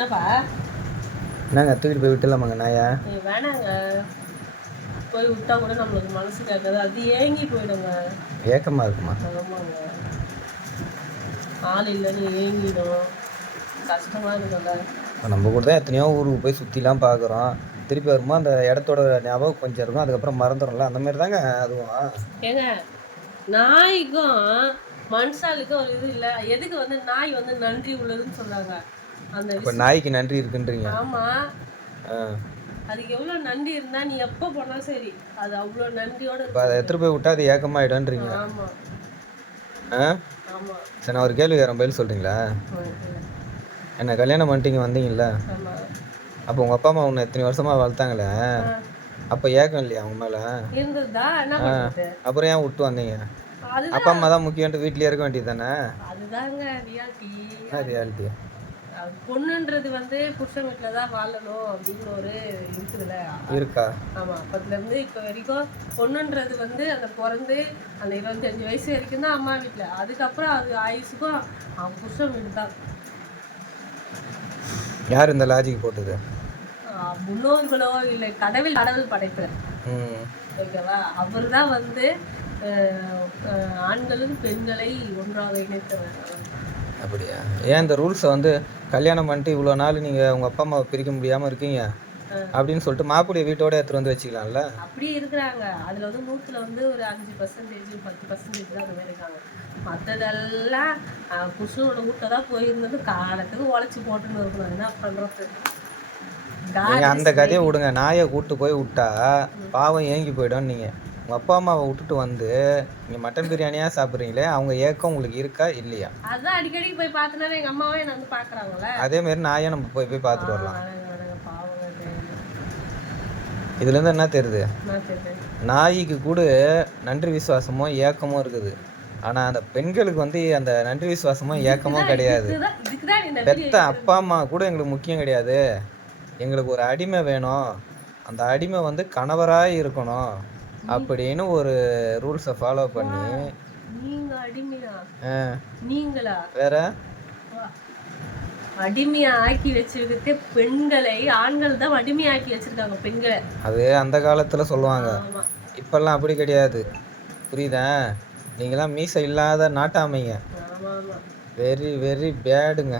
என்னப்பா? என்னங்க தூக்கிட்டு போய் விட்டுலாமாங்க நாயா? வேணாங்க. போய் விட்டா கூட நம்மளுக்கு மனசு கேட்காது. அது ஏங்கி போயிடுங்க. ஏக்கமா இருக்குமா? ஆமாங்க. ஆள் இல்லைன்னு ஏங்கிடும். கஷ்டமா இருக்குல்ல. நம்ம கூட தான் எத்தனையோ ஊருக்கு போய் சுற்றிலாம் பார்க்குறோம். திருப்பி வருமா அந்த இடத்தோட ஞாபகம் கொஞ்சம் இருக்கும். அதுக்கப்புறம் மறந்துடும்ல. அந்த மாதிரி தாங்க அதுவும். ஏங்க நாய்க்கும் மனுஷாளுக்கும் ஒரு இது இல்லை. எதுக்கு வந்து நாய் வந்து நன்றி உள்ளதுன்னு சொல்றாங்க. அந்த இப்போ நாய்க்கு நன்றி இருக்குன்றீங்க? ஆமா. அதுக்கு எவ்வளோ நன்றி இருந்தா நீ எப்போ போனாலும் சரி அது அவ்வளோ நன்றியோட இப்போ அதை எடுத்துகிட்டு போய் விட்டா அது ஏக்கமாயிடும்ன்றீங்க? ஆமாம் ஆமாம். சரி, நான் ஒரு கேள்வி கேட்குறேன், பதில் சொல்கிறீங்களா? என்ன கல்யாணம் பண்ணிட்டீங்க வந்தீங்கல்ல, அப்போ உங்கள் அப்பா அம்மா உன்னை எத்தனை வருஷமாக வளர்த்தாங்களே, அப்போ ஏக்கம் இல்லையா அவங்க மேலே? அப்புறம் ஏன் விட்டு வந்தீங்க? அப்பா அம்மா தான் முக்கியம்ட்டு வீட்லேயே இருக்க வேண்டியது தானே? அதுதாங்க ரியாலிட்டி. ரியாலிட்டி பொண்ணுன்றது வந்து புருஷன் வீட்டில் தான் வாழணும் அப்படின்னு ஒரு இருக்குதுல்ல இருக்கா? ஆமாம். அப்போதுலேருந்து இப்போ வரைக்கும் பொண்ணுன்றது வந்து அந்த பிறந்து அந்த 25 வயசு வரைக்கும் தான் அம்மா வீட்டில். அதுக்கப்புறம் அது ஆயுசுக்கும் புருஷன் வீடு தான். யார் இந்த லாஜிக் போட்டது? முன்னோர்களோ இல்லை கடவுள் படைப்பில். ஓகேவா? அவர் தான் வந்து ஆண்களும் பெண்களை ஒன்றாக இணைத்தவர். அப்படியா? ஏன் இந்த ரூல்ஸை வந்து கல்யாணம் பண்ணிட்டு இவ்வளோ நாள் நீங்கள் உங்கள் அப்பா அம்மாவை பிரிக்க முடியாமல் இருக்கீங்க அப்படின்னு சொல்லிட்டு மாப்பிள்ளைய வீட்டோட எடுத்துகிட்டு வந்து வச்சுக்கலாம்ல? அப்படி இருக்கிறாங்க. அதில் வந்து 100ல் வந்து ஒரு 5% 10% தான் அந்த மாதிரி இருக்காங்க. மற்றதெல்லாம் புருஷனோட வீட்டில் தான் போயிருந்தது. காலத்துக்கு உழைச்சி போட்டுன்னு இருக்கணும். என்ன பண்ணுறது? நீங்கள் அந்த கதையை விடுங்க. நாயை கூப்பிட்டு போய் விட்டா பாவம் ஏங்கி போயிடும். நீங்கள் உங்கள் அப்பா அம்மாவை விட்டுட்டு வந்து நீங்கள் மட்டன் பிரியாணியாக சாப்பிட்றீங்களே, அவங்க ஏக்கம் உங்களுக்கு இருக்கா இல்லையா? அதுதான் அடிக்கடி போய் பார்த்தனால எங்கள் அம்மாவே என்னை வந்து பார்க்குறாங்களே. அதேமாரி நாயை நம்ம போய் பார்த்துட்டு வரலாம். இதுலேருந்து என்ன தெரியுது? நாய்க்கு கூட நன்றி விசுவாசமும் ஏக்கமும் இருக்குது. ஆனால் அந்த பெண்களுக்கு வந்து அந்த நன்றி விசுவாசமும் ஏக்கமும் கிடையாது. பெத்த அப்பா அம்மா கூட எங்களுக்கு முக்கியம் கிடையாது. எங்களுக்கு ஒரு அடிமை வேணும், அந்த அடிமை வந்து கணவராக இருக்கணும் அப்படின்னு ஒரு ரூல்ஸை ஃபாலோ பண்ணி. வேற அடிமையா ஆக்கி வச்சிருக்க பெண்களை ஆண்கள் தான் அடிமையாக்கி வச்சிருக்காங்க பெண்களை. அது அந்த காலத்துல சொல்லுவாங்க. இப்பெல்லாம் அப்படி கிடையாது. புரியுதா? நீங்களாம் மீசை இல்லாத நாட்டாமைங்க. Very very பேடுங்க.